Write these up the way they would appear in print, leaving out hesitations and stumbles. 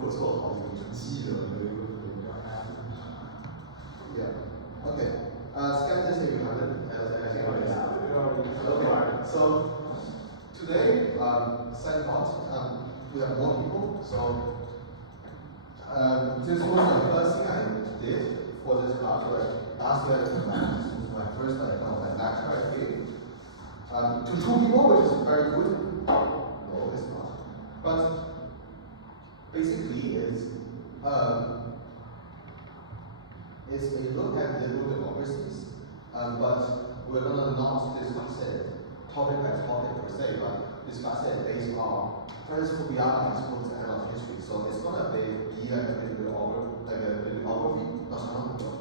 不错，好，你记得Yeah. Okay. Skeptics, if you haven't, Okay. So today, thank God, we have more people. So this was the first thing I did for this class. Last year, this was my first lecture I gave. To 2 people, which is very good. No, it's not. But basically, it's a look at liberal democracies, but we're going to not discuss it topic by topic per se, but discuss it based on Francis Fukuyama's books and of history. So it's going to be like a bibliography,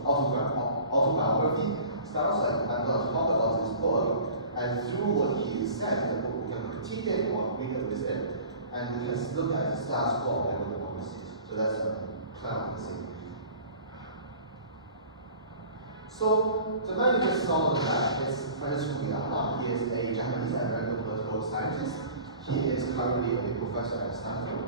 autobiography styles. Like I'm going to talk about this book, and through what he said in the book, we can critique it or read it with it, and we can look at the status quo of liberal democracies. So that's the plan of the thing. So the man you just saw on the left is Francis Fukuyama. He is a Japanese American political scientist. He is currently a professor at Stanford.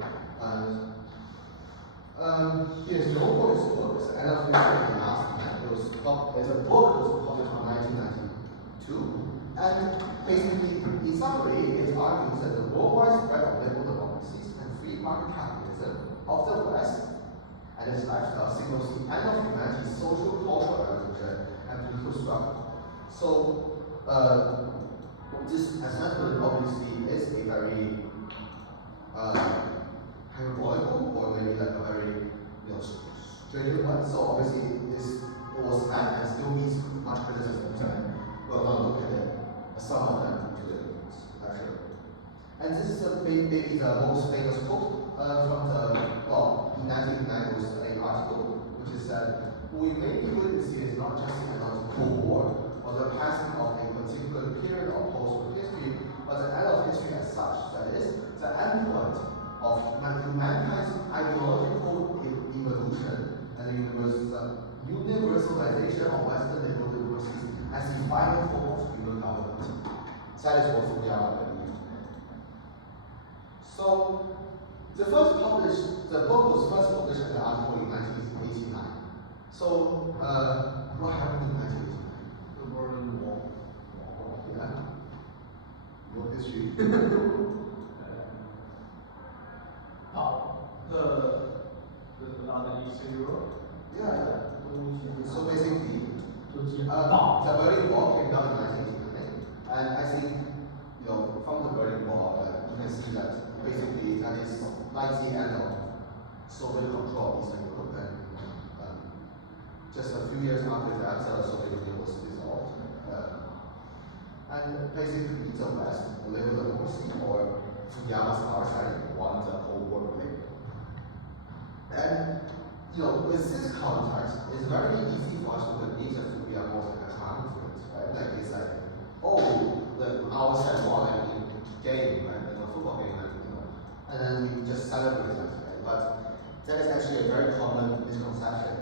He is known for his book, It's the End of History and the Last Man. It's a book that was published in 1992. And basically, in summary, it argues that the worldwide spread of liberal democracies and free market capitalism of the West and its lifestyle signals the end of humanity's social, cultural evolution and political struggle. So, this assessment obviously is a very hyperbolical or maybe like a very stringent one. So obviously, it was and still needs much criticism. We're going to look at it, some of them today, actually. And this is maybe the most famous quote from in 1999 there was an article which is that we may be witnessing is not just the end of the Cold War or the passing of a particular period of post-war history, but the end of history as such. That is, the end point of mankind's ideological evolution and the universalization of Western liberal democracies as the final form of human government. That is what Fukuyama believed. So, the book was first published in the article in 1989. So, what happened in 1989? The Berlin Wall. Yeah. Your history. the Eastern Europe. Yeah. So basically, the Berlin Wall came down in 1989, and I think from the Berlin Wall, you can see that basically that is like the end of Soviet control of Eastern Europe, and just a few years after that, the Soviet Union was dissolved, and basically the West, the liberal democracy, or Fukuyama's our side, won the whole world. And with this context, it's very easy for us to believe that Fukuyama was like a triumphant, right? Like it's like, our side won a game, right? Football game, and then we just celebrate that, right? But that is actually a very common misconception.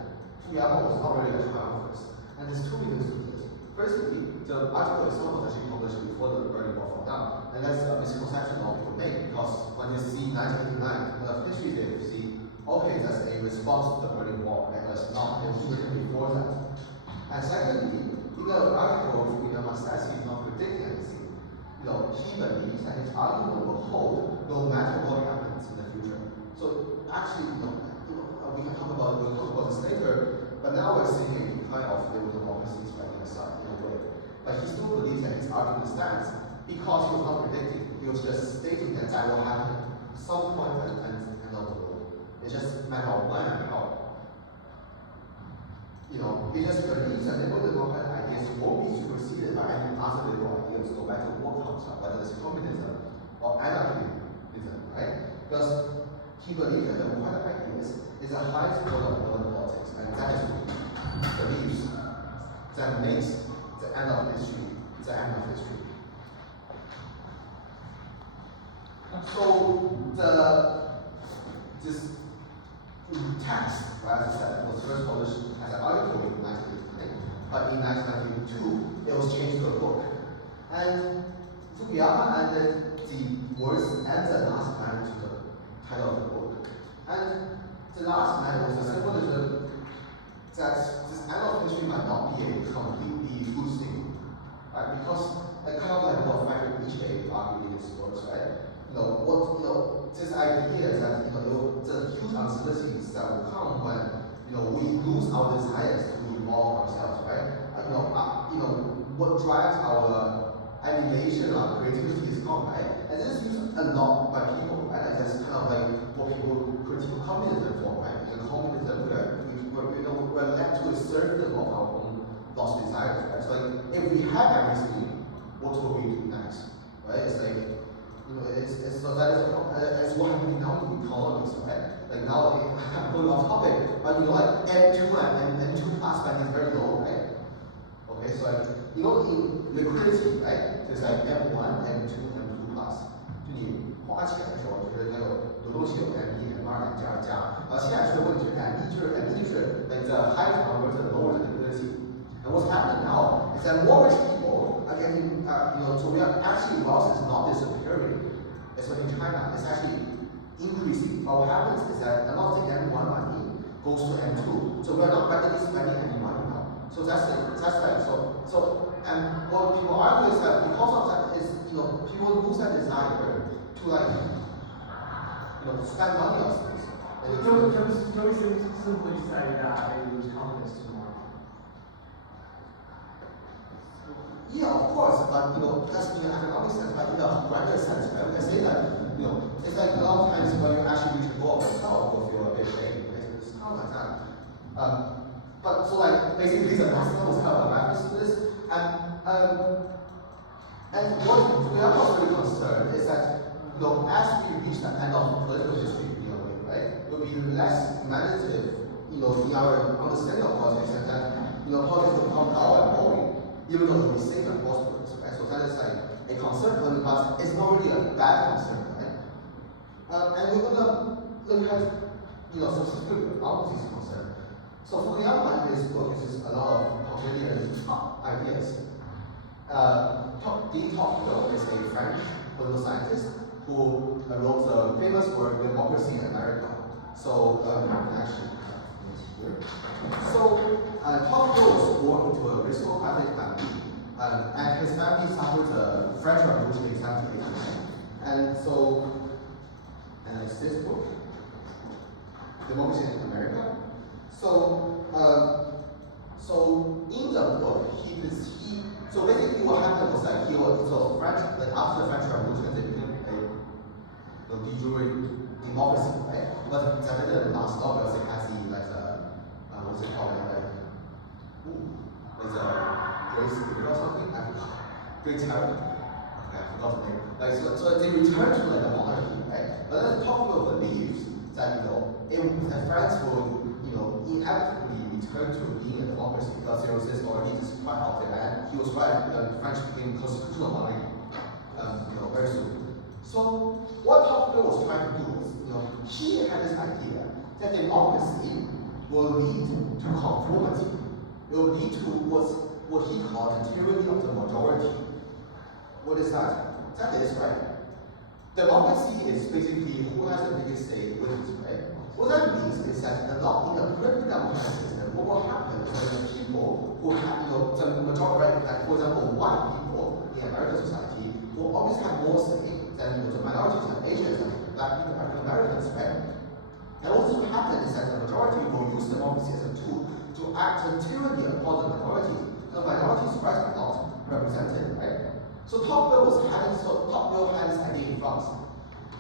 Fukuyama was not really a triumphant, and there's 2 reasons to this. Firstly, the article itself was actually published before the Berlin Wall fell down, and that's a misconception that people make because when they see 1989, the history they see, okay, that's a response to the Berlin Wall, and that's not, it was written before that. And secondly, in the article, Fukuyama says he's not predicting anything. He believes that his argument will hold no matter what happens in the future. So actually, we can talk about this later, but now we're seeing kind of liberal democracies right in the side in a way. But he still believes that his argument stands because he was not predicting. He was just stating that that will happen at some point at the end of the world. It's just a matter of when and how. He just believes that liberal democratic ideas won't be superseded by any other liberal ideas, no matter what comes up, whether it's communism or anarchism, right? Because he believes that democratic ideas is the highest order of modern politics, and that is what he believes that makes the end of history the end of history. So this text, as I said, was first published as an article in 1989, but in 1992 it was changed to a book. And Fukuyama added the words "and the last man" to the title of the book. And like kind of like what Frederick Nietzsche argued in his works, right? This idea that the huge uncertainties that will come when we lose our desires to evolve ourselves, right? What drives our animation, our creativity is gone, right? And this is used a lot by people, right? And that's kind of like what people critique communism for, right? In communism, we're led to a serfdom of our own lost desires, right? So like, if we have everything, what will we do next, right? It's like, so that is what happening now in economics, right? Like now, I'm going off topic, but like M2 and M2 plus spending is very low, right? Okay, so like, in liquidity, right? There's like M1, M2, M2 plus. 就你花钱的时候，就是它有流动性有 M1、M2、M 加。现在是问题是 M1 就是 like the highest number the lower the liquidity. And what's happening now is that more rich people are getting, so we are actually wealth is not disappearing. It's like in China, it's actually increasing. But what happens is that a lot of the M1 money goes to M2. So we're not practically spending any money now. So that's like, and what people argue is that because of that is, people lose that desire to like, spend money on things. Don't simply say that they lose confidence tomorrow. Yeah, of course, but that's in an economic sense, but in a grander sense, right? We can say that, it's like a lot of times when you actually reach a goal of yourself, you'll feel a bit ashamed. It's kind of like that. But so like basically the last one was kind of a reference to this, and what we are also really concerned is that as we reach the end of political history in a way, right, we'll be less imaginative, in our understanding of politics, and that politics will become dull and boring. Even though it will be safe and prosperous, right? So that is like a concern for the past. It's not really a bad concern, right? And we're gonna look at some specific about these concerns. So Fukuyama in his book uses a lot of Hegelian ideas. Dean Tocqueville is a French political scientist who wrote the famous work Democracy in America. So actually. So Tocqueville was born into a aristocratic family, and his family suffered the French Revolution in 1789. And so, it's this book, Democracy in America. So in the book, so basically what happened was that after the French Revolution, they became a de jure democracy, right? But that didn't last long because it has what's it called? There's a Grace Period or something? I forgot. Great Terror. Okay, I forgot the name. So they returned to the monarchy, right? But then Tocqueville believes that that France will inevitably return to being a democracy because there was this already this quite out there, and he was right. French became constitutional monarchy, very soon. So what Tocqueville was trying to do was, he had this idea that democracy will lead to conformity. It will lead to what he called the tyranny of the majority. What is that? That is, right? Democracy is basically who has the biggest say wins, right? What that means is that in a perfect democratic system, what will happen is that the people who have, the majority, like for example, white people in American society will always have more say than the minorities like Asians and Black people, African Americans, right? And what will happen is that the majority will use democracy as a tool to act a tyranny upon the minority. The minorities' rights are not represented, right? So Tocqueville had this idea in France.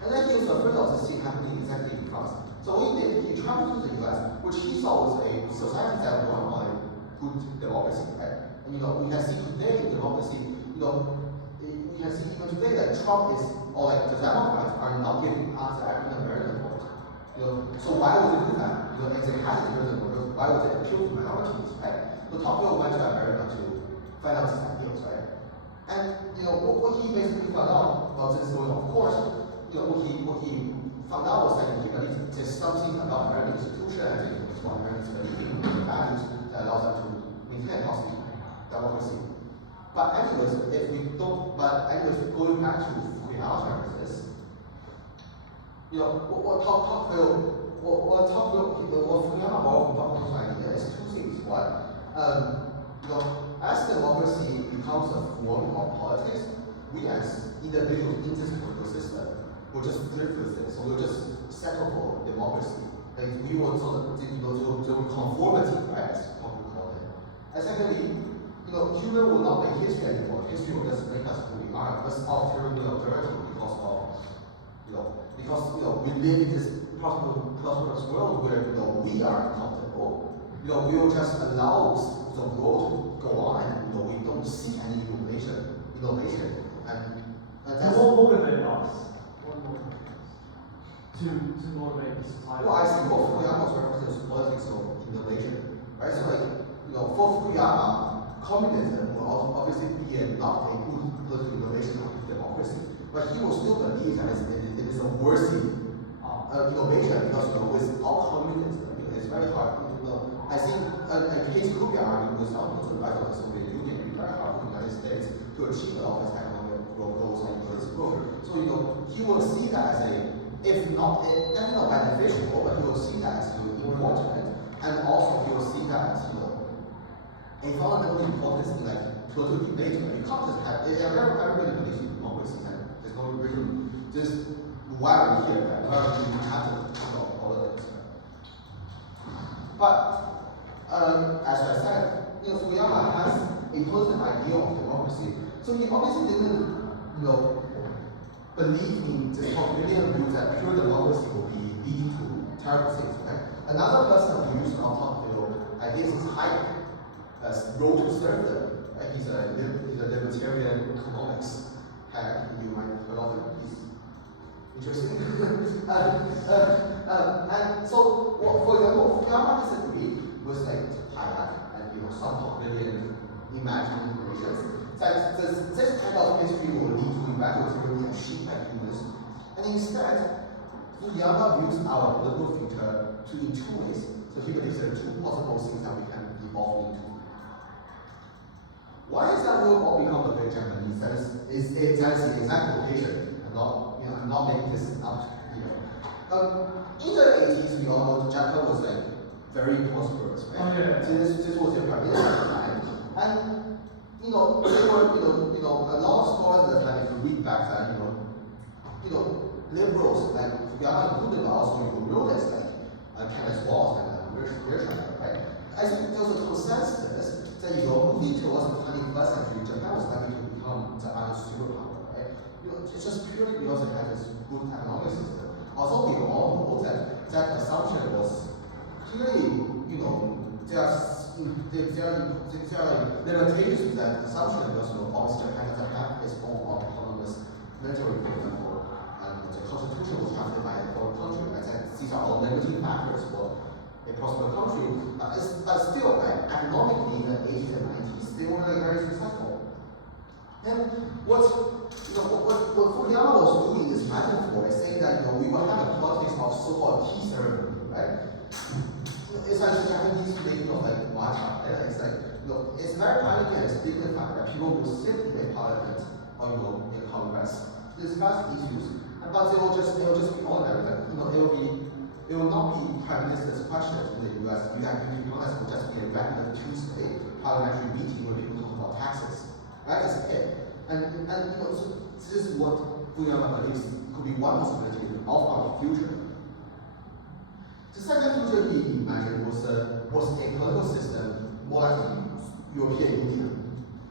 And then he was afraid of the same happening exactly in France. So what he did, he traveled to the US, which he saw was a society that run on a good democracy, right? And we can see today in democracy, we can see even today that Trump is, or like the Democrats are not giving us the African American vote. So why would they do that? If they had it here in the world, why would they appeal to minorities, right? So Tocqueville went to America to find out these ideas, right? And what he basically found out about this story, of course, what he found out was that there's something about American institution and what Americans believe in, the values that allows them to maintain a healthy democracy. But anyways, going back to Fukuyama's references, what Fukuyama borrowed from Tocqueville's idea is two things. One, as democracy becomes a form of politics, we as individuals in this political system will just live with it, so we'll just settle for democracy. Like we will sort of, conformity, right, as people call it. And secondly, human will not make history anymore. History will just make us who we are, because of terrible authority, because we live in this prosperous world where we are comfortable. We will just allow the world to go on, and we don't see any innovation, and that's what motivate us? What motivates us to motivate the society? Well, I think what Fukuyama represents politics of innovation, right? So for Fukuyama, communism will obviously be not a good political innovation of democracy, but he will still believe that it is a worthy innovation, because without communism, it's very hard. I think a case could be argued without the rise of the Soviet Union, it'd be very hard for the United States to achieve all its economic goals and its growth. So he will see that as if not beneficial, but he will see that as important, and also he will see that as a fundamental importance in political debate. You can't just have everybody believes in democracy, and there's no reason just why are we here, right? Why are we have to talk about politics? But as I said, Fukuyama has a positive idea of democracy, so he obviously didn't believe in this Fukuyamian view that pure democracy will be leading to terrible things, right? Another person who used our ideas is Hayek, as road to serfdom, right? He's a libertarian economics. Hayek, you might have heard of him. He's interesting. And so, for example, Fukuyama disagreed with Hayek and some Fukuyamian imaginations that this kind of history will lead to evaluating of sheep and humans. And instead, Fukuyama views our political future in two ways. So he believes there are two possible things that we can evolve into. One is that we'll all become the big Japanese. That is the exact location. I'm not making this up. In the 80s, we all know Japan was very prosperous, right? Oh, yeah. This was their prime minister time, and they were a lot of scholars at the time. If you read back then, liberals like Fukuyama included, also realists like Kenneth Walsh and Richard, right? I think there was a consensus that moving towards the 21st century, Japan was likely to become the iron superpower, right? It's just purely because it had this good economic system. Although we all know that assumption was clearly, there are limitations to that assumption, because obviously Japan doesn't have its own autonomous military, for example, and the constitution was drafted by a foreign country, right? And these are all limiting factors for a prosperous country. But still, economically, in the 80s and 90s, they were very successful. And what Fukuyama was doing is metaphor, is saying that we will have a politics of so-called tea ceremony, right? It's like the Japanese making of matcha, right? It's it's very elegant and dignified that people will sit in a parliament or in Congress to discuss issues, but they will just be ordinary. It will not be prime minister's questions in the U.S. You have to be honest, it will just be a random Tuesday parliamentary meeting where people talk about taxes. Right? That's it. And so this is what Fukuyama believes could be one possibility of our future. The second future he imagined was a political system more like the European Union.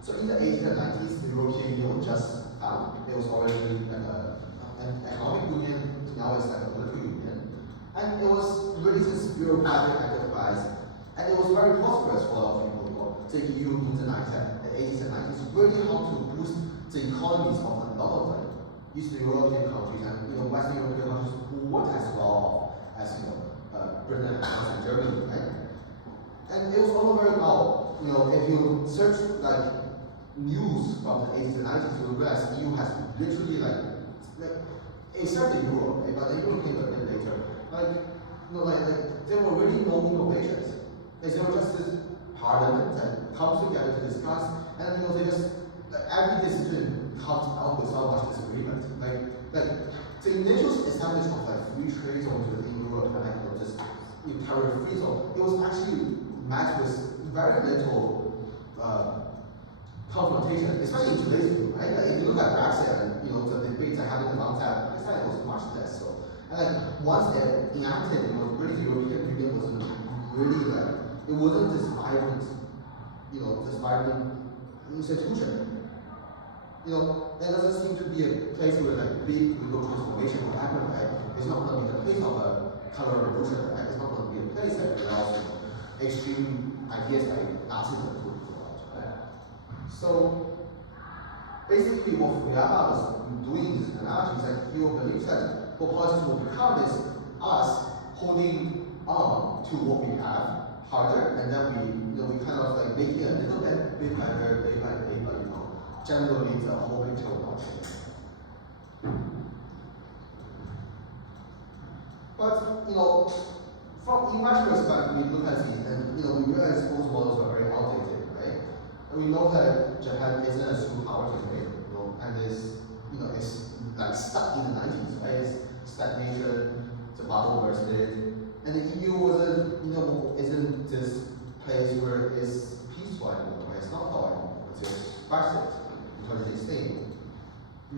So in the 80s and 90s, the European Union was just found. It was already an economic union, now it's a political union. And it was really this bureaucratic enterprise, and it was very prosperous for a lot of people. The EU in the 80s and 90s really helped to boost the economies of a lot of Eastern European countries and Western European countries who weren't as well as Britain and Germany, right? And it was all very well. If you search news from the 80s and 90s, you will realize EU has literally except in Europe, right? But the Europe came a bit later. There were really no innovations. There were just this parliament that comes together to discuss, and they just every decision comes out without much disagreement. The initial establishment of free trade zones within Europe and just tariff-free zone, it was actually met with very little confrontation, especially in today's view, right? If you look at Brexit, wasn't this vibrant, this vibrant institution. There doesn't seem to be a place where like big transformation will happen, right? It's not going to be the place of a color revolution, right? It's not going to be a place that allows extreme ideas like Nazism to emerge, right? So basically what Fukuyama was doing in this analogy is that he believes that what politics will become is us holding on to what we have harder, and then we kind of like making a little bit better day by day, but generally the whole picture will not change. But from in retrospect, we look at these and we realize both models are very outdated, right? And we know that Japan isn't a superpower today, and is it's like stuck in the 90s, right? It's stagnation, the bubble bursted, and the EU isn't this place where it's peaceful anymore, right? It's not how anymore. There's Brexit in 2016.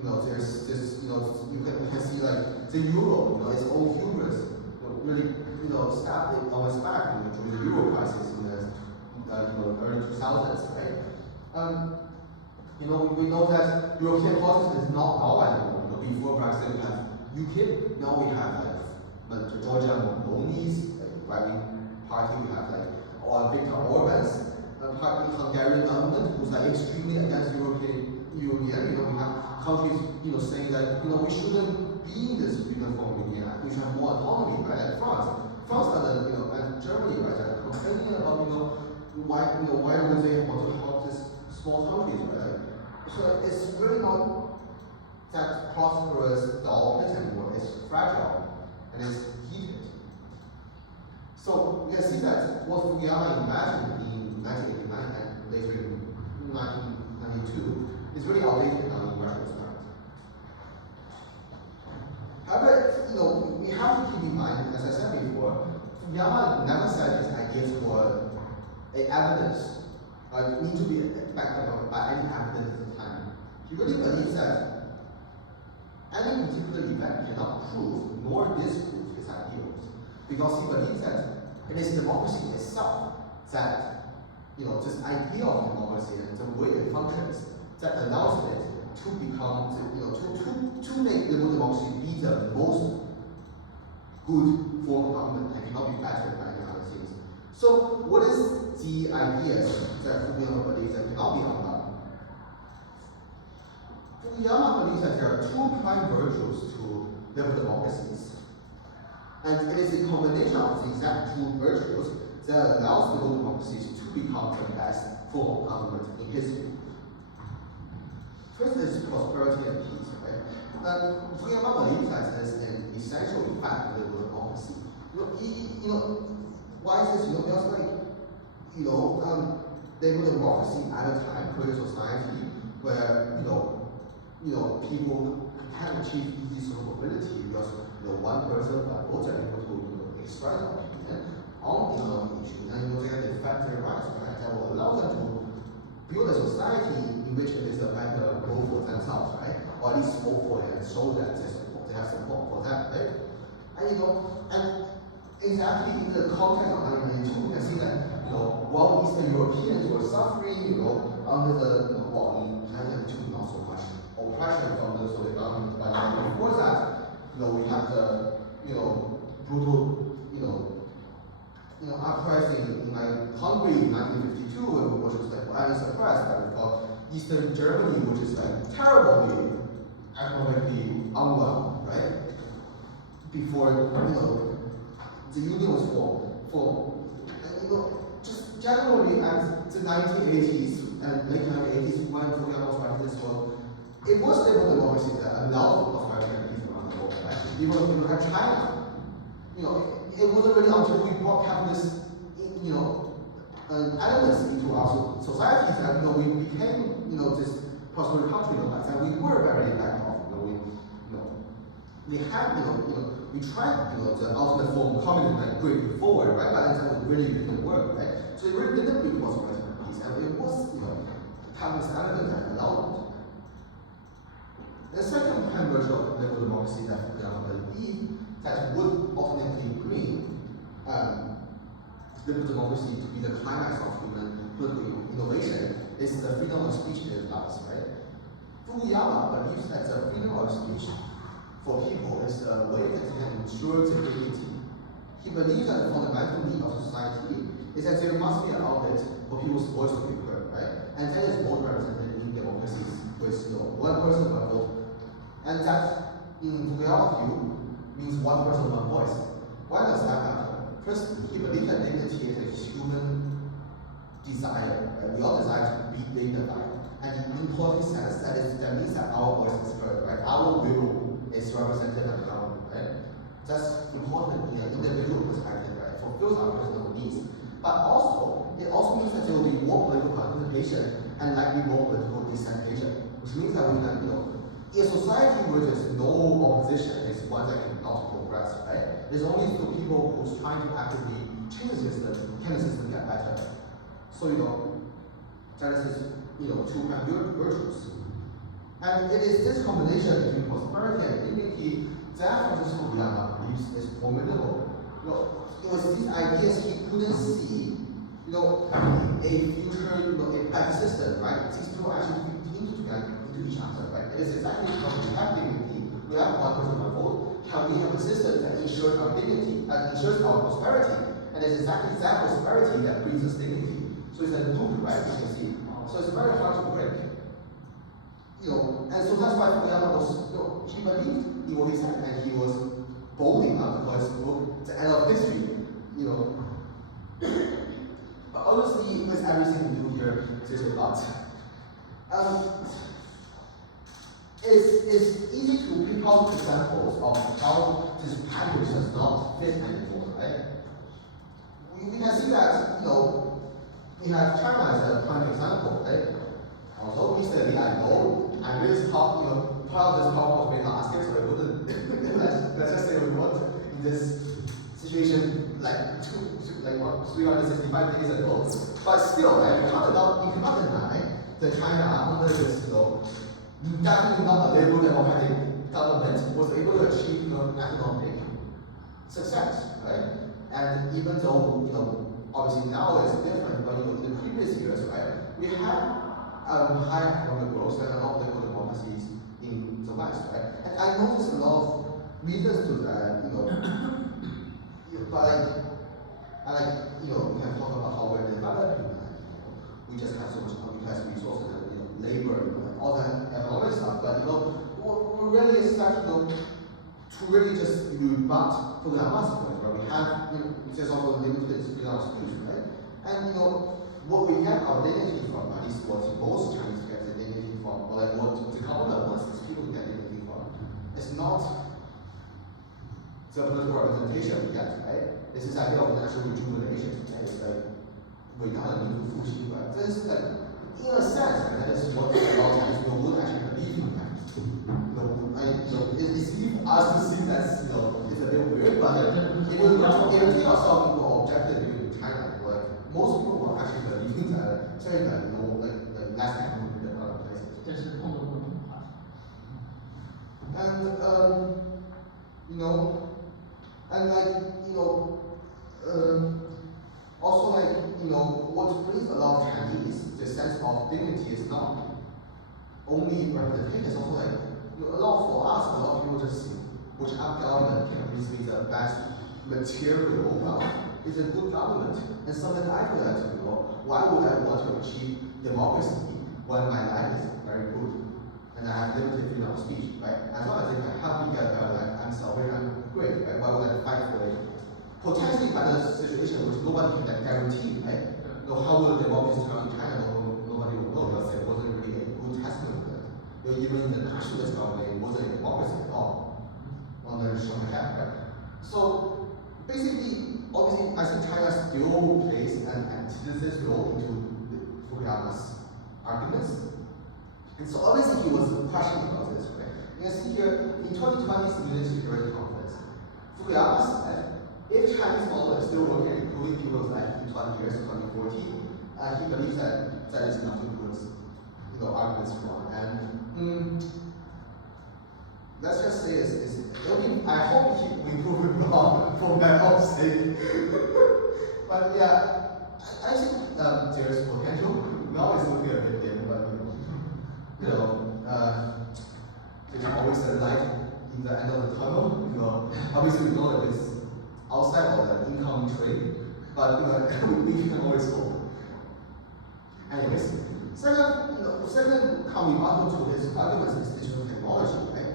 There's this, you can see like the euro, its own hubris, really, stabbed it on its back during the euro crisis in the early 2000s, right? We know that European politics is not now anymore. Before Brexit, we have UKIP. Now we have like Georgia Meloni's right-wing party. We have like Viktor Orban's Hungarian government, who's like extremely against European Union. We have countries, saying that we shouldn't be in this uniform union. We should have more autonomy, right? Like France and Germany, right? Are complaining about why would they want to help this small countries, right? So it's really not that prosperous dull place anymore. It's fragile and it's heated. So we can see that what Fukuyama imagined in 1989 and later in 1992 is really outdated now in retrospect. However, we have to keep in mind, as I said before, Fukuyama never said his ideas were evidence, need to be backed up by any evidence at the time. He really believes that any particular event cannot prove nor disprove his ideals, because he believes that it is democracy itself that this idea of democracy and the way it functions that allows it to become, to make liberal democracy be the most good form of government and cannot be bettered by any other things. So what is the ideas that Fukuyama believes that cannot be undone? Fukuyama believes that there are two prime virtues to liberal democracies. And it is a combination of the exact two virtues that allows liberal democracies to become the best form of government in history. First is prosperity and peace, right? Fukuyama believes that is an essential effect of liberal democracy. Why is this? Because liberal democracy at a time created a society where people can achieve easy social mobility because one person, one vote, are able to express their opinion on economic issues, and they can defend their rights, right? That will allow them to build a society in which it is a better goal for themselves, right? Or at least vote for it and show that they have support for that, right? And exactly in the context of 1992, we can see that while Eastern Europeans were suffering, under the in 1992 not so much oppression from the Soviet government, but before that, we have the brutal uprising in Hungary in 1952, which was widely suppressed. But we've got Eastern Germany, which is terribly economically unwell, right? Before the Union was formed. And just generally as the 1980s and late 1980s, when Fukuyama was writing this book, it was liberal democracy that allowed prosperity and peace around the world. Right? Even if you look at China, it wasn't really until we brought capitalist, elements into our societies that we became, this prosperous country. And we were very back off. We had, we tried, the ultimate form of communism greatly forward, right? But it really didn't work, right? So it really didn't bring prosperity and peace, and it was, capitalist element that allowed it. The second prime virtue of liberal democracy that Fukuyama believed that would ultimately bring liberal democracy to be the climax of human political innovation is the freedom of speech it allows, right? Fukuyama believes that the freedom of speech for people is a way that can ensure their dignity. He believes that the fundamental need of society is that there must be an outlet for people's voice to be heard, right? And that is more represented in democracies with one person, one vote. And that, in Fukuyama's view, means one person, one voice. Why does that matter? First, he believes that dignity is a human desire, right? We all desire to be dignified. And in politics sense, that means that our voice is heard, right? Our will is represented in the government, right? That's important in an individual perspective, right? Fulfills our personal needs. But also, it also means that there will be more political participation and likely more political dissension, which means that we can, in a society where there's no opposition, it's one that cannot progress, right? There's only the people who's trying to actively change the system, can the system get better? So, that is, two virtues. And it is this combination between prosperity and dignity that Francis Fukuyama believes is formidable. It was these ideas he couldn't see, a future, a better system, right? These two actually fit into each other, right? It is exactly because we have dignity, we have one person, one vote, we have a system that ensures our dignity, that ensures our prosperity, and it's exactly that prosperity that brings us dignity. So it's a loop, right? You can see. So it's very hard to break. And so that's why Fukuyama was, he believed in what he said, and he was bold enough to his book, The End of History, But honestly, with everything we do here, there's a lot. It's easy to pick out examples of how this package does not fit anymore, right? We can see that, we have China as a prime example, right? Although recently I know, I really talk, part of this talk was made last year, so I wouldn't, let's just say we weren't in this situation like 365 days ago. But still, you cannot deny that China, under this, definitely not a liberal democratic government, was able to achieve, economic success, right? And even though, obviously now it's different, but in the previous years, right, we had high economic growth and a lot of liberal democracies in the West, right? And I noticed a lot of reasons to that, but we can talk about how we're developing that. We just have so much complex resources and labor and all that economic stuff. But we really expect to really just rebut Fukuyama's point, where we have there's also limited freedom of speech, right? And what we get our dignity from, at least what most Chinese get their dignity from, or what the government wants these people to get dignity from, it's not the political representation we get, right? It's this idea of national rejuvenation, right? It's like we got a new Fuji, right? So it's like, in a sense, right, that is what a lot of Chinese people would actually believe in that. It's easy for us to see that it's a bit weird, but if you take yourself into objective in China, most people will actually believe that, saying that the last time we did other places. Also what brings a lot of Chinese, the sense of dignity is not only representation, it's also a lot for us, a lot of people just see which our government can receive the best material wealth is a good government. And something I feel like, why would I want to achieve democracy when my life is very good and I have limited freedom of speech, right? As long as they can help me get a better life, I'm selfish, I'm great, right? Why would I fight for a potentially better situation which nobody can guarantee, right? How will democracy come in China? Nobody will know because it wasn't really a good testament to it. Even in the nationalist government, it wasn't a democracy at all. Under right? So basically, obviously, I think China still plays an antithesis role into Fukuyama's arguments. And so obviously he was questioning about this, right? You can see here, in 2020's Munich Security Conference, Fukuyama said, if Chinese model is still working, improving people's life in 20 years, 2040, he believes that that is enough to put arguments from. And let's just say I hope we prove it wrong for my own sake. But yeah, I think there's potential. We always look at it there, but there's always a light in the end of the tunnel. Obviously we know that it's outside of the incoming trade, but we can always hope. Anyways, second rebuttal to his arguments is digital technology, right?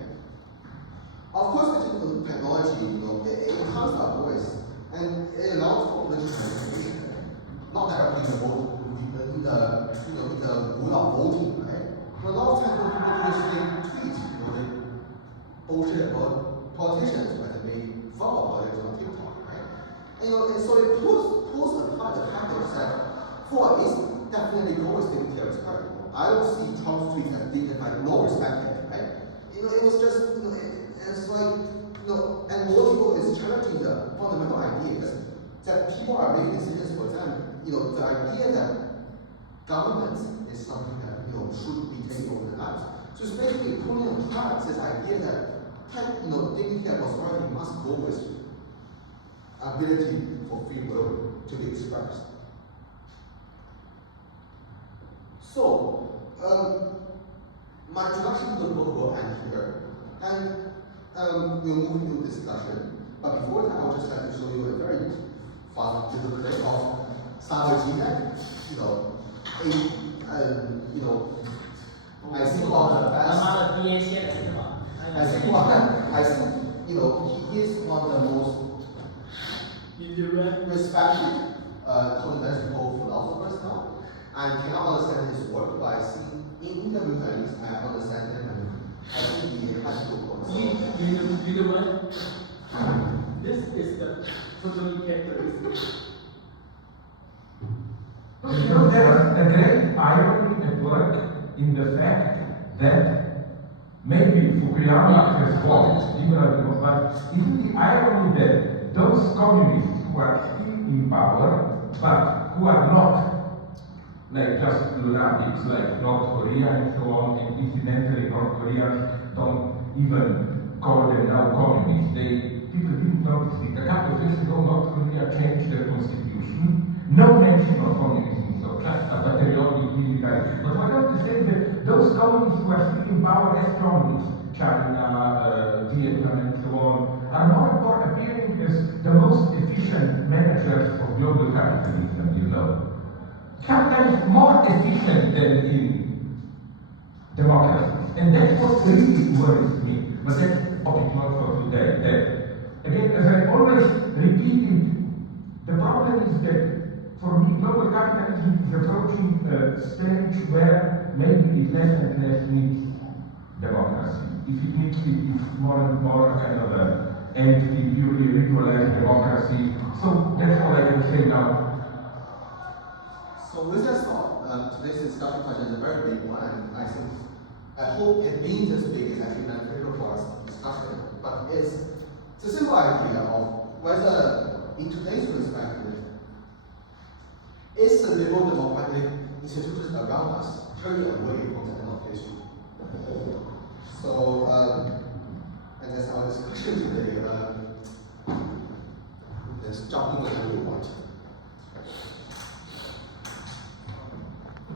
Of course, digital technology, it comes up always, and it allows for political manipulation, not directly in the vote, in the rule of voting, right? But a lot of times when people just tweet, they bullshit about politicians, right? They make fun of politics on TikTok, right? And so it pulls apart the package that for it's definitely no taking care of his party. I don't see Trump's tweets as dignified, no respect it, right? It was just, it's like, and more people is challenging the fundamental idea that people are making decisions for them. The idea that government is something that should be taken over the lives. So it's basically pulling apart this idea that dignity and authority must go with ability for free will to be expressed. So, my introduction to the book will end here, and we'll move into discussion. But before that, I would just like to show you a very fast little clip of Sandra G. I think one of the best. I think he is one of the most respected conventional philosophers now. I cannot understand his work, but I see in interviews at least I understand him, and I think he has to go. You know what? This is the totally characteristic. There's a great irony at work in the fact that maybe Fukuyama has lost liberal, but isn't the irony that those communists who are still in power, but who are not like just lunatics like North Korea and so on, and incidentally North Koreans don't even call them now communists. People didn't notice it. A couple of years ago, North Korea changed their constitution. No mention of communism, so just a patriotic military. But what I want to say is that those communists who are still in power as communists, China, Vietnam, and so on, are more and more appearing as the most efficient managers of global capitalism, Sometimes more efficient than in democracies. And that's what really worries me. But that's a topic not for today. That, again, as I always repeated, the problem is that for me, global capitalism is approaching a stage where maybe it less and less needs democracy. If it needs it, it's more and more kind of an empty, purely ritualized democracy. So that's all I can say now. So with that thought, today's discussion question is a very big one, and I hope it being this big is actually beneficial for us discussion. But it's a simple idea of whether, in today's perspective, is the liberal democratic institutions around us turning away from the end of history? So, and that's our discussion today. Let's jump in whenever you want.